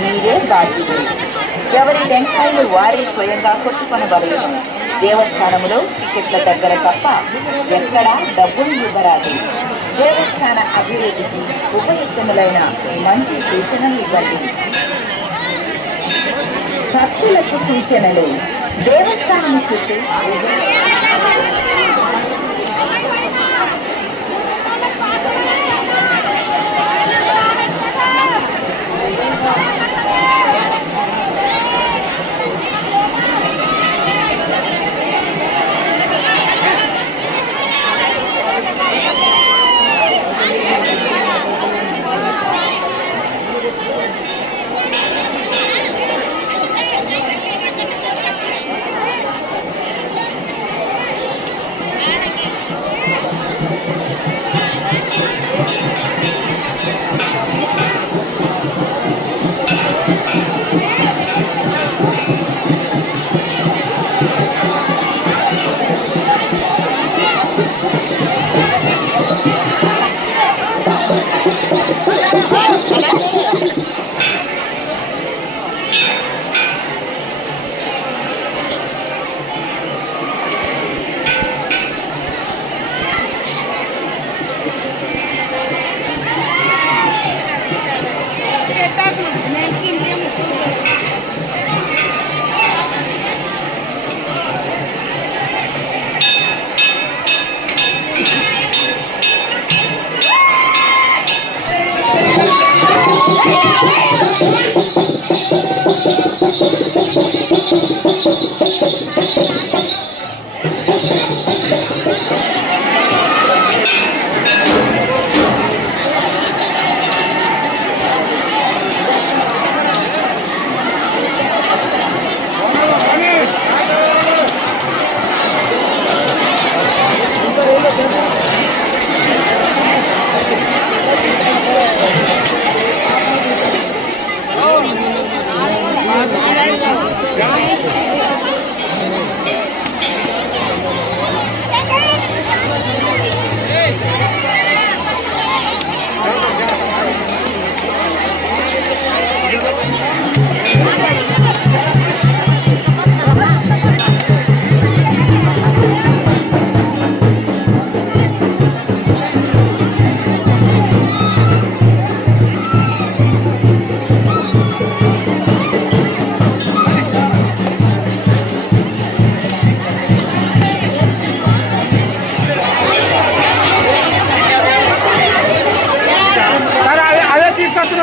నీరే బాధ్యుడు. ఎవరి టెంకాయలు వారి స్వయంగా కొట్టుకొనబడేది. దేవస్థానములో టికెట్ల దగ్గర తప్ప ఎక్కడా డబ్బులు ఇవ్వరాదు. దేవస్థాన అభివృద్ధికి ఉపయుక్తములైన మంచి సూచనలు ఇవ్వండి. భక్తులకు సూచనలు. దేవస్థానం చుట్టూ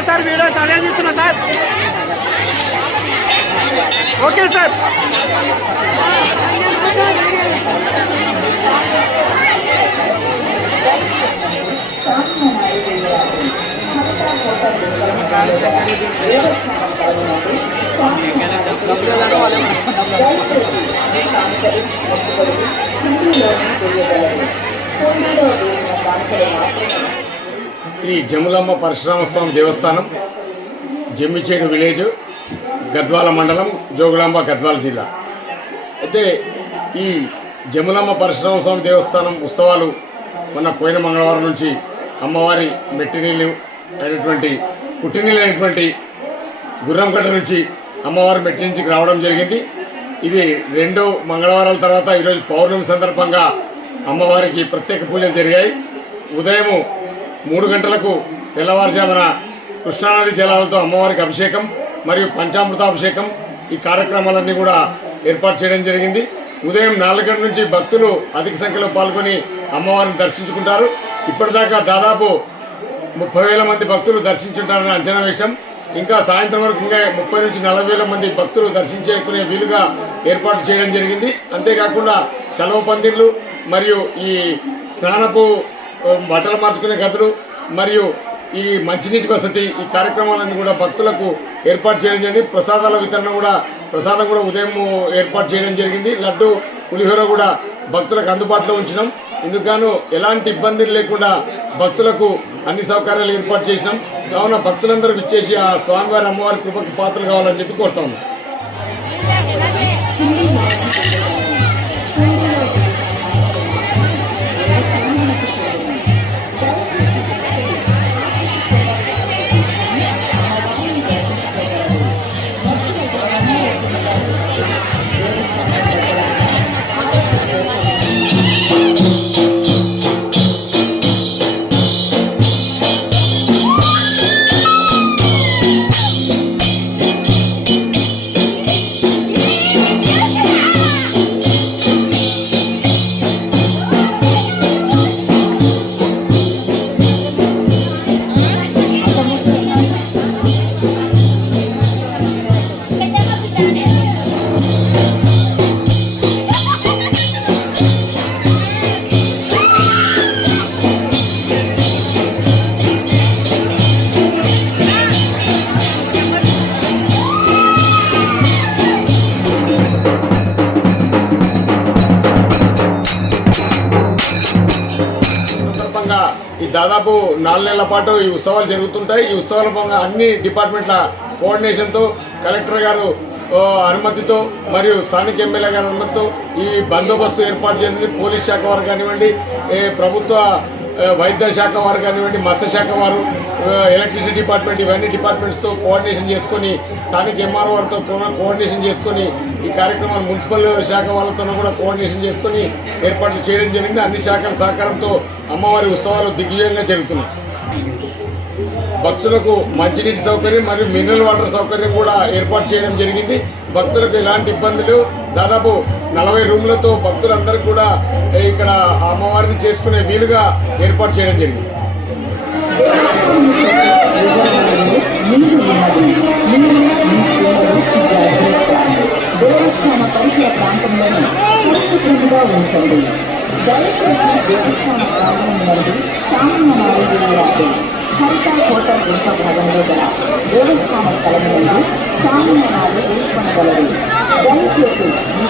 సార్ వీడియోస్ అవే తీస్తున్నా sir. Okay sir. Shri Jamulamma Parasuramaswamy దేవస్థానం, జమ్మిచేడు విలేజ్, గద్వాల మండలం, జోగులాంబ, గద్వాల జిల్లా. అయితే ఈ జములమ్మ పరశురామస్వామి దేవస్థానం ఉత్సవాలు మొన్న పోయిన మంగళవారం నుంచి అమ్మవారి మెట్టినీళ్ళు అయినటువంటి పుట్టినీళ్ళు అయినటువంటి గుర్రంకట్ట నుంచి అమ్మవారి మెట్టి నుంచి రావడం జరిగింది. ఇది 2 మంగళవారాల తర్వాత ఈరోజు పౌర్ణమి సందర్భంగా అమ్మవారికి ప్రత్యేక పూజలు జరిగాయి. ఉదయం 3 గంటలకు తెల్లవారుజామున కృష్ణానది జలాలతో అమ్మవారికి అభిషేకం మరియు పంచామృతాభిషేకం, ఈ కార్యక్రమాలన్నీ కూడా ఏర్పాటు చేయడం జరిగింది. ఉదయం 4 గంటల నుంచి భక్తులు అధిక సంఖ్యలో పాల్గొని అమ్మవారిని దర్శించుకుంటారు. ఇప్పటిదాకా దాదాపు 30,000 మంది భక్తులు దర్శించుంటారని అంచనా వేశాం. ఇంకా సాయంత్రం వరకు ఇంకా 30 నుంచి 40,000 మంది భక్తులు దర్శించుకునే వీలుగా ఏర్పాటు చేయడం జరిగింది. అంతేకాకుండా చలవ పందిర్లు మరియు ఈ స్నానపు బట్టలు మార్చుకునే గదులు మరియు ఈ మంచినీటి వసతి ఈ కార్యక్రమాలన్నీ కూడా భక్తులకు ఏర్పాటు చేయడం జరిగింది. ప్రసాదం కూడా ఉదయం ఏర్పాటు చేయడం జరిగింది. లడ్డు పులిహోర కూడా భక్తులకు అందుబాటులో ఉంచినాం. ఇందుకు ఎలాంటి ఇబ్బందులు లేకుండా భక్తులకు అన్ని సౌకర్యాలు ఏర్పాటు చేసినాం. కావున భక్తులందరూ విచ్చేసి ఆ స్వామివారి అమ్మవారి కృపకు పాత్రలు కావాలని చెప్పి కోరుతా ఉన్నాం. ఈ దాదాపు 4 నెలల పాటు ఈ ఉత్సవాలు జరుగుతుంటాయి. ఈ ఉత్సవాల భాగంగా అన్ని డిపార్ట్మెంట్ల కోఆర్డినేషన్తో కలెక్టర్ గారు అనుమతితో మరియు స్థానిక ఎమ్మెల్యే గారి అనుమతితో ఈ బందోబస్తు ఏర్పాటు చేసింది. పోలీస్ శాఖ వారు కానివ్వండి, ప్రభుత్వ వైద్య శాఖ వారు కానివ్వండి, మత్స్య శాఖ వారు, ఎలక్ట్రిసిటీ డిపార్ట్మెంట్, ఇవన్నీ డిపార్ట్మెంట్స్తో కోఆర్డినేషన్ చేసుకొని స్థానిక ఎంఆర్ఓ వారితో కోఆర్డినేషన్ చేసుకొని ఈ కార్యక్రమాలు మున్సిపల్ శాఖ వాళ్ళతో కూడా కోఆర్డినేషన్ చేసుకొని ఏర్పాట్లు చేయడం జరిగింది. అన్ని శాఖల సహకారంతో అమ్మవారి ఉత్సవాలు దిగ్విజయంగా జరుగుతున్నాయి. భక్తులకు మంచినీటి సౌకర్యం మరియు మినరల్ వాటర్ సౌకర్యం కూడా ఏర్పాటు చేయడం జరిగింది. భక్తులకు ఎలాంటి ఇబ్బందులు దాదాపు 40 రూములతో భక్తులందరూ కూడా ఇక్కడ అమ్మవారిని చేసుకునే వీలుగా ఏర్పాటు చేయడం జరిగింది. దేవస్థాన పరిసర ప్రాంతంలోని సురక్షితంగా ఉంచండి. దయచేసి దేవస్థాన ప్రాంగణం నుండి సామాన్య నాలుగు హరిత హోటల్ గుంట భాగంలో గల దేవస్థాన స్థలం నుండి సామాన్య నాలుగు దయచేసి ఈ